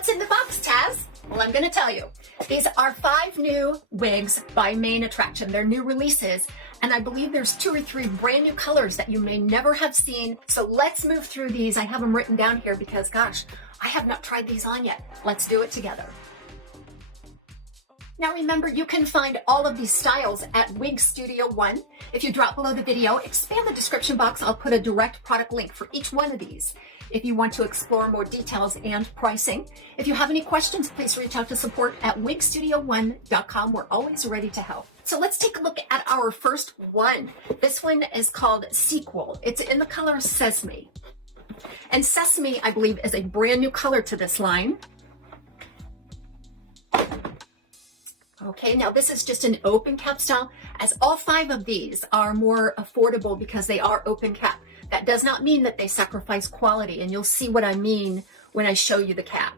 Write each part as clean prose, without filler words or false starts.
What's in the box, Taz? Well, I'm going to tell you. These are 5 new wigs by Main Attraction. They're new releases, and I believe there's 2 or 3 brand new colors that you may never have seen. So let's move through these. I have them written down here because, gosh, I have not tried these on yet. Let's do it together. Now remember, you can find all of these styles at Wig Studio One. If you drop below the video, expand the description box, I'll put a direct product link for each one of these if you want to explore more details and pricing. If you have any questions, please reach out to support at wigstudio1.com. We're always ready to help. So let's take a look at our first one. This one is called Sequel. It's in the color Sesame. And Sesame, I believe, is a brand new color to this line. Okay, now this is just an open cap style, as all 5 of these are more affordable because they are open cap. That does not mean that they sacrifice quality, and you'll see what I mean when I show you the cap.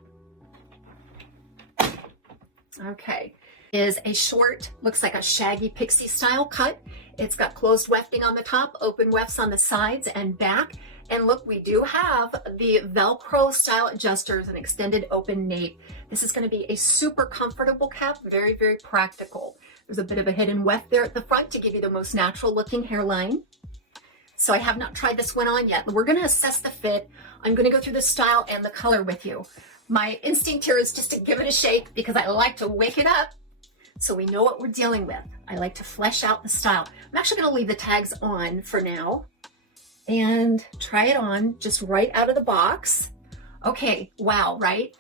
Okay, is a short, looks like a shaggy pixie style cut. It's got closed wefting on the top, open wefts on the sides and back. And look, we do have the Velcro style adjusters and extended open nape. This is going to be a super comfortable cap, very, very practical. There's a bit of a hidden weft there at the front to give you the most natural looking hairline. So I have not tried this one on yet. We're going to assess the fit. I'm going to go through the style and the color with you. My instinct here is just to give it a shake because I like to wake it up so we know what we're dealing with. I like to flesh out the style. I'm actually going to leave the tags on for now and try it on just right out of the box. Okay, wow, right?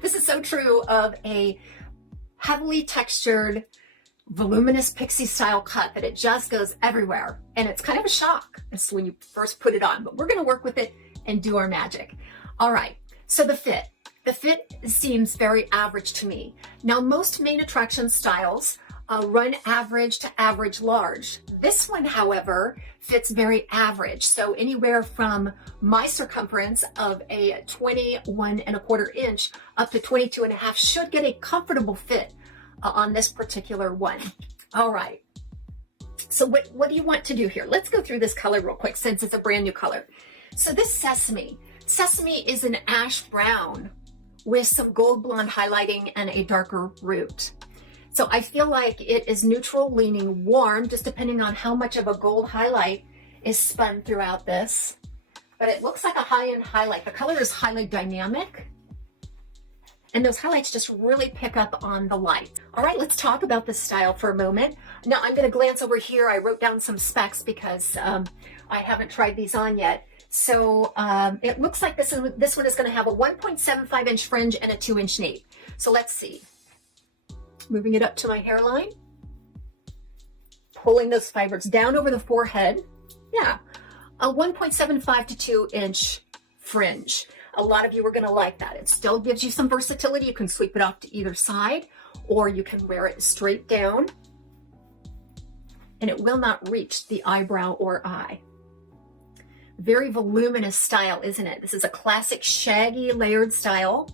This is so true of a heavily textured, voluminous pixie style cut that it just goes everywhere. And it's kind of a shock when you first put it on, but we're going to work with it and do our magic. All right, so the fit. The fit seems very average to me. Now, most Main Attraction styles run average to average large. This one, however, fits very average. So anywhere from my circumference of a 21¼ inch up to 22½ should get a comfortable fit on this particular one. All right. So what do you want to do here? Let's go through this color real quick since it's a brand new color. So this Sesame is an ash brown with some gold blonde highlighting and a darker root. So I feel like it is neutral leaning warm, just depending on how much of a gold highlight is spun throughout this. But it looks like a high-end highlight. The color is highly dynamic, and those highlights just really pick up on the light. All right, let's talk about this style for a moment. Now I'm gonna glance over here. I wrote down some specs because I haven't tried these on yet. So it looks like this one is gonna have a 1.75 inch fringe and a 2 inch nape. So let's see. Moving it up to my hairline, pulling those fibers down over the forehead. Yeah, a 1.75 to 2 inch fringe. A lot of you are going to like that. It still gives you some versatility. You can sweep it off to either side, or you can wear it straight down, and it will not reach the eyebrow or eye. Very voluminous style, isn't it? This is a classic shaggy layered style.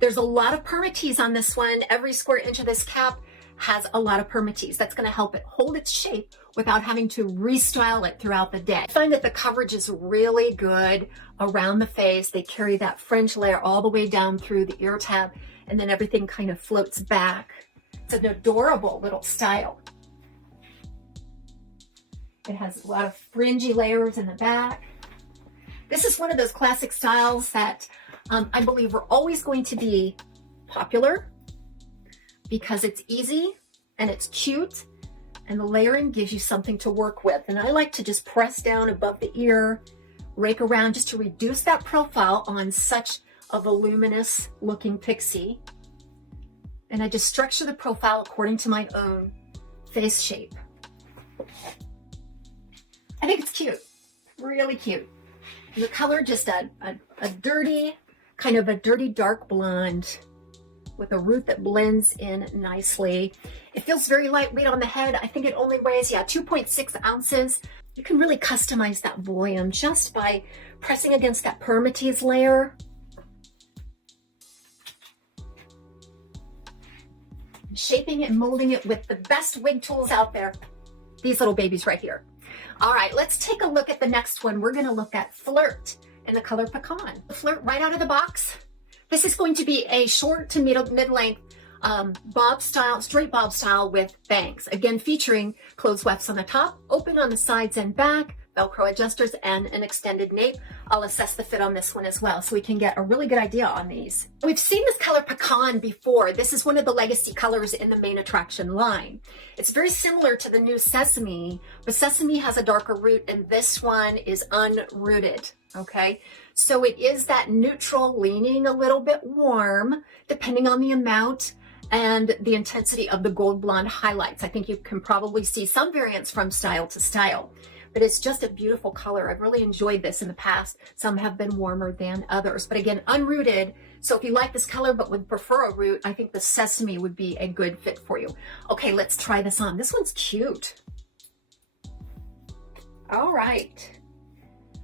There's a lot of permatease on this one. Every square inch of this cap has a lot of permatease. That's going to help it hold its shape without having to restyle it throughout the day. I find that the coverage is really good around the face. They carry that fringe layer all the way down through the ear tab, and then everything kind of floats back. It's an adorable little style. It has a lot of fringy layers in the back. This is one of those classic styles that I believe are always going to be popular because it's easy and it's cute, and the layering gives you something to work with. And I like to just press down above the ear, rake around just to reduce that profile on such a voluminous looking pixie. And I just structure the profile according to my own face shape. I think it's cute, really cute. The color, just a dirty, kind of a dirty dark blonde with a root that blends in nicely. It feels very lightweight on the head. I think it only weighs, 2.6 ounces. You can really customize that volume just by pressing against that permatease layer. Shaping and molding it with the best wig tools out there. These little babies right here. All right, let's take a look at the next one. We're gonna look at Flirt in the color Pecan. Flirt right out of the box. This is going to be a short to mid-length bob style, straight bob style with bangs. Again, featuring closed wefts on the top, open on the sides and back, Velcro adjusters, and an extended nape. I'll assess the fit on this one as well so we can get a really good idea on these. We've seen this color pecan before. This is one of the legacy colors in the main attraction line. It's very similar to the new sesame, but sesame has a darker root and this one is unrooted, okay? So it is that neutral, leaning a little bit warm, depending on the amount and the intensity of the gold blonde highlights. I think you can probably see some variance from style to style, but it's just a beautiful color. I've really enjoyed this in the past. Some have been warmer than others, but again, unrooted. So if you like this color but would prefer a root, I think the sesame would be a good fit for you. Okay, let's try this on. This one's cute. All right.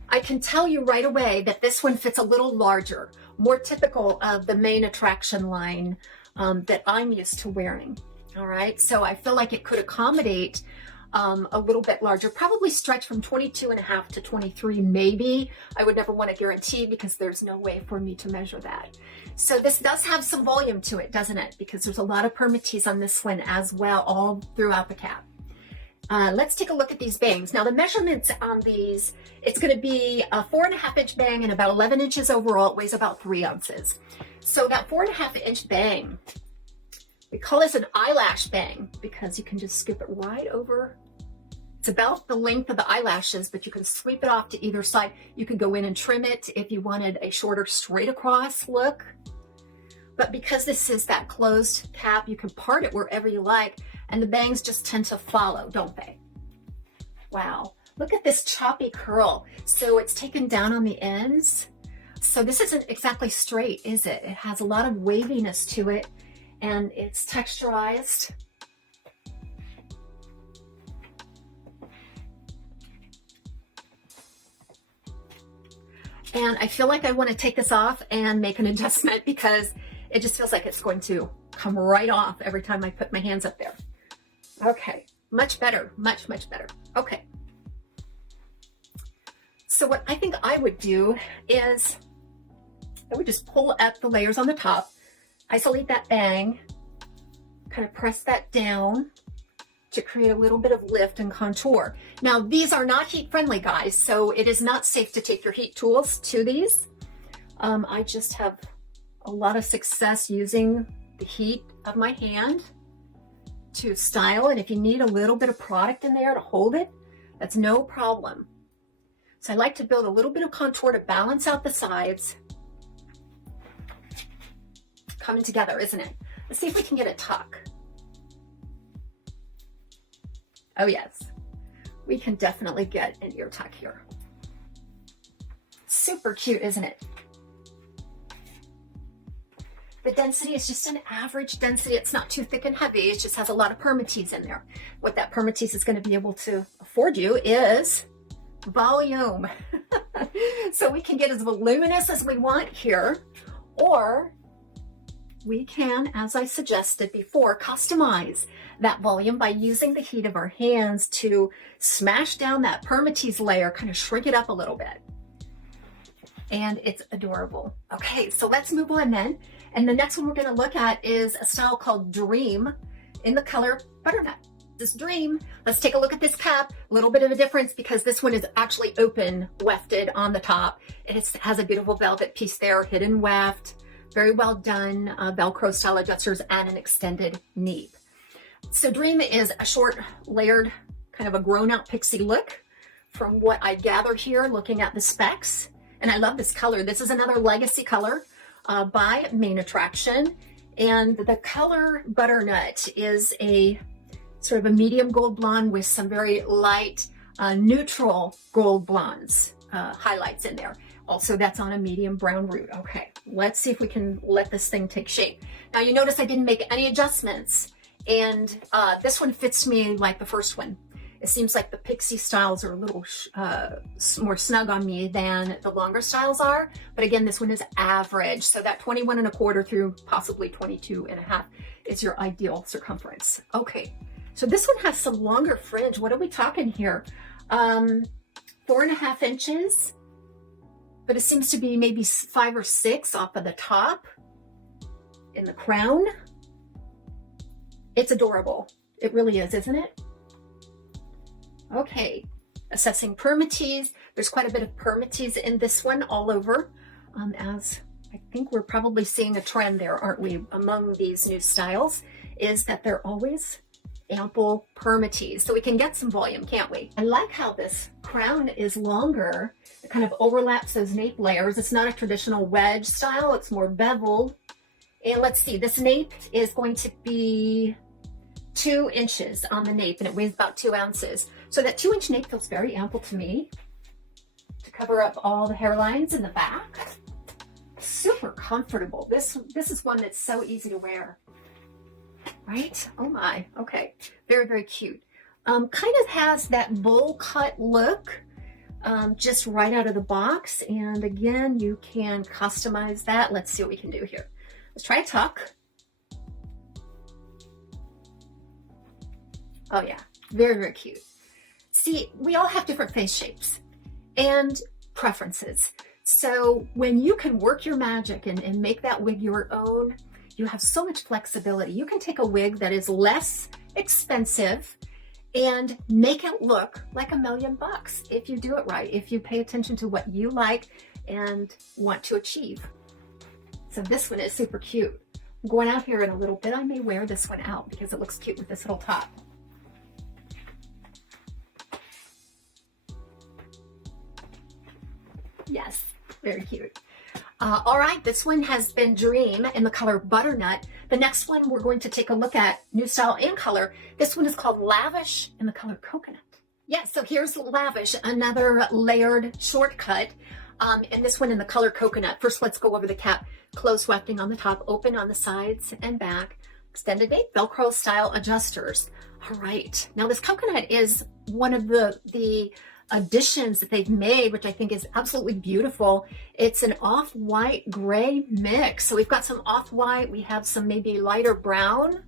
I can tell you right away that this one fits a little larger, more typical of the main attraction line that I'm used to wearing. All right, so I feel like it could accommodate a little bit larger, probably stretch from 22.5 to 23 maybe. I would never want to guarantee because there's no way for me to measure that. So this does have some volume to it, doesn't it? Because there's a lot of permatease on this one as well, all throughout the cap. Let's take a look at these bangs. Now the measurements on these, it's going to be a 4.5-inch bang and about 11 inches overall. It weighs about 3 ounces. So that 4.5-inch bang, we call this an eyelash bang because you can just scoop it right over. It's about the length of the eyelashes, but you can sweep it off to either side. You could go in and trim it if you wanted a shorter straight across look. But because this is that closed cap, you can part it wherever you like, and the bangs just tend to follow, don't they? Wow, look at this choppy curl. So it's taken down on the ends. So this isn't exactly straight, is it? It has a lot of waviness to it, and it's texturized. And I feel like I want to take this off and make an adjustment because it just feels like it's going to come right off every time I put my hands up there. Okay, much better, much, much better. Okay. So what I think I would do is I would just pull up the layers on the top, isolate that bang, kind of press that down to create a little bit of lift and contour. Now, these are not heat friendly, guys, so it is not safe to take your heat tools to these. I just have a lot of success using the heat of my hand to style, and if you need a little bit of product in there to hold it, that's no problem. So I like to build a little bit of contour to balance out the sides. Coming together, isn't it? Let's see if we can get a tuck. Oh yes, we can definitely get an ear tuck here. Super cute, isn't it? The density is just an average density. It's not too thick and heavy. It just has a lot of permatease in there. What that permatease is going to be able to afford you is volume. So we can get as voluminous as we want here, or we can, as I suggested before, customize that volume by using the heat of our hands to smash down that permatease layer, kind of shrink it up a little bit. And it's adorable. Okay, so let's move on then. And the next one we're going to look at is a style called Dream in the color Butternut. This Dream, let's take a look at this cap. A little bit of a difference because this one is actually open wefted on the top. It has a beautiful velvet piece there, hidden weft. Very well done, Velcro style adjusters and an extended nape. So Dream is a short layered, kind of a grown out pixie look from what I gather here looking at the specs. And I love this color. This is another legacy color by Main Attraction. And the color Butternut is a sort of a medium gold blonde with some very light neutral gold blondes highlights in there. Also, that's on a medium brown root. Okay, let's see if we can let this thing take shape. Now, you notice I didn't make any adjustments, and this one fits me like the first one. It seems like the pixie styles are a little more snug on me than the longer styles are. But again, this one is average. So that 21.25 through possibly 22.5 is your ideal circumference. Okay, so this one has some longer fringe. What are we talking here? 4.5 inches. but it seems to be maybe 5 or 6 off of the top in the crown. It's adorable. It really is, isn't it? Okay, assessing permatease. There's quite a bit of permatease in this one all over, as I think we're probably seeing a trend there, aren't we, among these new styles, is that they're always ample permatease. So we can get some volume, can't we? I like how this crown is longer. It kind of overlaps those nape layers. It's not a traditional wedge style. It's more beveled. And let's see, this nape is going to be 2 inches on the nape, and it weighs about 2 ounces. So that 2-inch nape feels very ample to me to cover up all the hairlines in the back. Super comfortable. This is one that's so easy to wear, right? Oh my, okay. Very, very cute. Kind of has that bowl cut look, just right out of the box. And again, you can customize that. Let's see what we can do here. Let's try a tuck. Oh yeah, very, very cute. See, we all have different face shapes and preferences. So when you can work your magic and make that wig your own, you have so much flexibility. You can take a wig that is less expensive and make it look like $1,000,000 if you do it right, if you pay attention to what you like and want to achieve. So this one is super cute. I'm going out here in a little bit. I may wear this one out because it looks cute with this little top. Yes, very cute. All right, this one has been Dream in the color Butternut. The next one we're going to take a look at, new style and color. This one is called Lavish in the color Coconut. Yeah, so here's Lavish, another layered shortcut. And this one in the color Coconut. First, let's go over the cap. Close wefting on the top, open on the sides and back. Extended nape, Velcro style adjusters. All right, now this Coconut is one of the additions that they've made, which I think is absolutely beautiful. It's an off-white gray mix. So we've got some off-white, we have some maybe lighter brown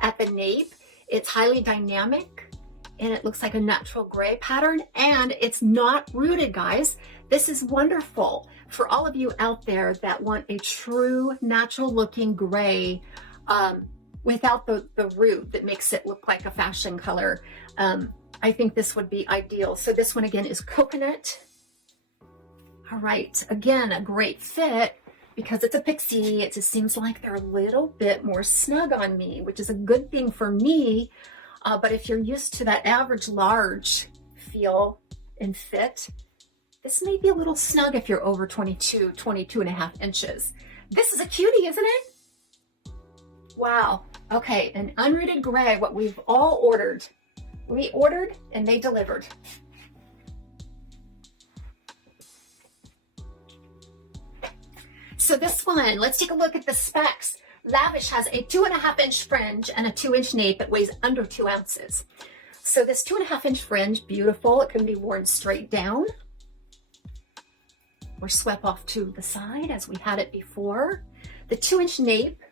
at the nape. It's highly dynamic and it looks like a natural gray pattern, and it's not rooted, guys. This is wonderful for all of you out there that want a true natural looking gray without the root that makes it look like a fashion color. I think this would be ideal. So this one again is Coconut. All right, again, a great fit because it's a pixie. It just seems like they're a little bit more snug on me, which is a good thing for me. But if you're used to that average large feel and fit, this may be a little snug if you're over 22 and a half inches. This is a cutie, isn't it? Wow. Okay, an unrooted gray, what we've all ordered. We ordered and they delivered. So this one, let's take a look at the specs. Lavish has a 2.5-inch fringe and a 2-inch nape that weighs under 2 ounces. So this 2.5-inch fringe, beautiful. It can be worn straight down or swept off to the side as we had it before. The 2-inch nape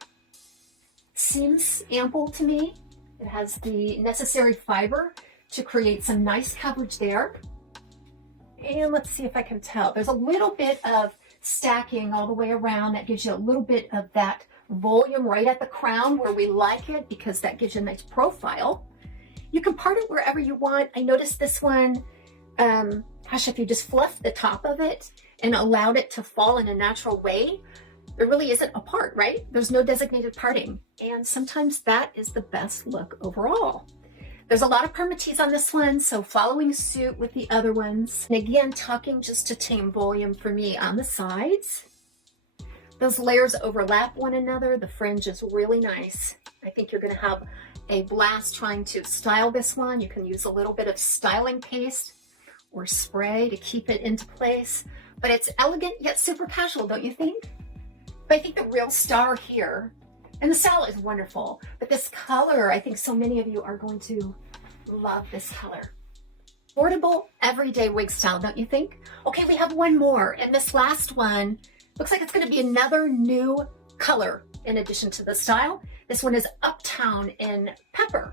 seems ample to me. It has the necessary fiber to create some nice coverage there. And let's see if I can tell. There's a little bit of stacking all the way around. That gives you a little bit of that volume right at the crown where we like it, because that gives you a nice profile. You can part it wherever you want. I noticed this one, gosh, if you just fluff the top of it and allowed it to fall in a natural way, there really isn't a part, right? There's no designated parting. And sometimes that is the best look overall. There's a lot of permatease on this one, so following suit with the other ones. And again, tucking just to tame volume for me on the sides. Those layers overlap one another. The fringe is really nice. I think you're gonna have a blast trying to style this one. You can use a little bit of styling paste or spray to keep it into place. But it's elegant yet super casual, don't you think? But I think the real star here, and the style is wonderful, but this color, I think so many of you are going to love this color. Affordable, everyday wig style, don't you think? Okay, we have one more, and this last one looks like it's going to be another new color in addition to the style. This one is Uptown in Pepper.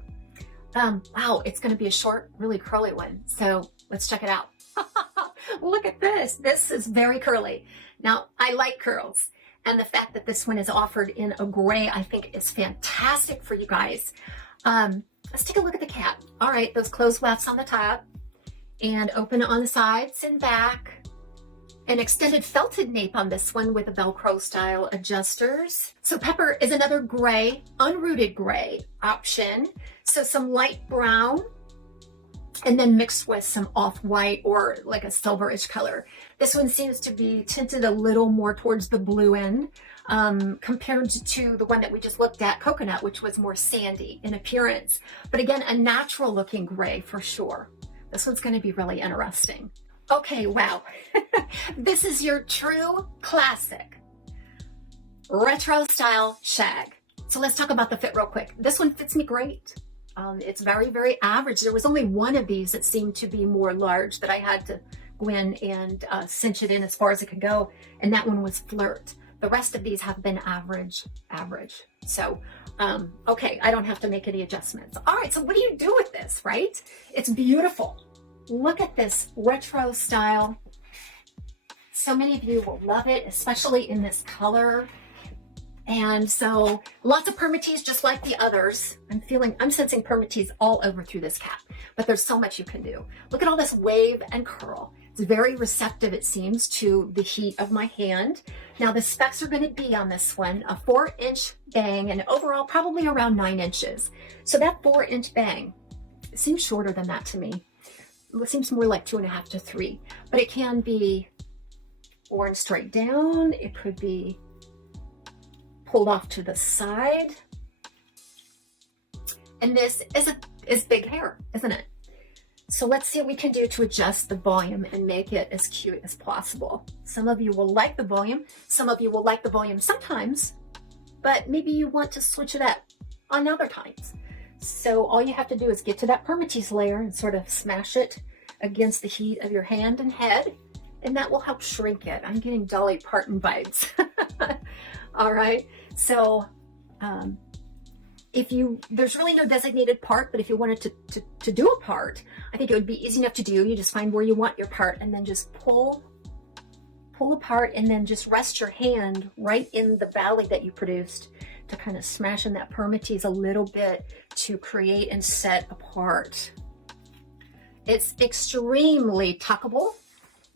Wow, it's going to be a short, really curly one, so let's check it out. Look at this. This is very curly. Now, I like curls. And the fact that this one is offered in a gray, I think is fantastic for you guys. Let's take a look at the cap. All right, those closed wefts on the top and open on the sides and back. An extended felted nape on this one with a Velcro style adjusters. So pepper is another gray, unrooted gray option. So some light brown and then mixed with some off-white or like a silverish color. This one seems to be tinted a little more towards the blue end compared to the one that we just looked at, coconut, which was more sandy in appearance. But again, a natural looking gray for sure. This one's going to be really interesting. Okay, wow. This is your true classic retro style shag. So let's talk about the fit real quick. This one fits me great. It's very, very average. There was only one of these that seemed to be more large that I had to go in and cinch it in as far as it could go. And that one was Flirt. The rest of these have been average. So, okay, I don't have to make any adjustments. All right, so what do you do with this, right? It's beautiful. Look at this retro style. So many of you will love it, especially in this color. And so lots of permatease, just like the others. I'm sensing permatease all over through this cap, but there's so much you can do. Look at all this wave and curl. It's very receptive, it seems, to the heat of my hand. Now the specs are going to be on this one, a 4-inch bang, and overall probably around 9 inches. So that 4-inch bang, it seems shorter than that to me. It seems more like 2.5 to 3, but it can be worn straight down. It could be pulled off to the side. And this is big hair, isn't it? So let's see what we can do to adjust the volume and make it as cute as possible. Some of you will like the volume. Some of you will like the volume sometimes, but maybe you want to switch it up on other times. So all you have to do is get to that permatease layer and sort of smash it against the heat of your hand and head, and that will help shrink it. I'm getting Dolly Parton vibes. All right, so there's really no designated part, but if you wanted to do a part, I think it would be easy enough to do. You just find where you want your part and then just pull apart and then just rest your hand right in the valley that you produced to kind of smash in that permatease a little bit to create and set apart. It's extremely tuckable,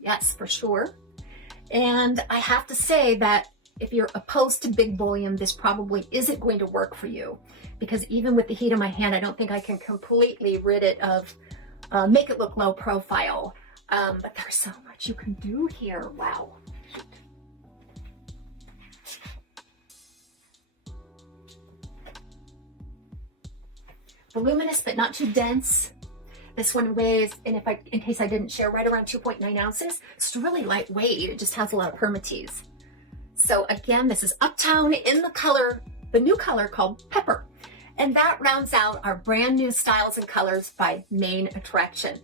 yes, for sure. And I have to say that if you're opposed to big volume, this probably isn't going to work for you, because even with the heat of my hand, I don't think I can completely rid it of, make it look low profile. But there's so much you can do here. Wow. Voluminous, but not too dense. This one weighs, and in case I didn't share, right around 2.9 ounces. It's really lightweight. It just has a lot of permatease. So again, this is Uptown in the color, the new color called Pepper. And that rounds out our brand new styles and colors by Main Attraction.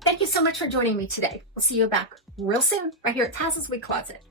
Thank you so much for joining me today. We'll see you back real soon right here at TAZ's Wig Closet.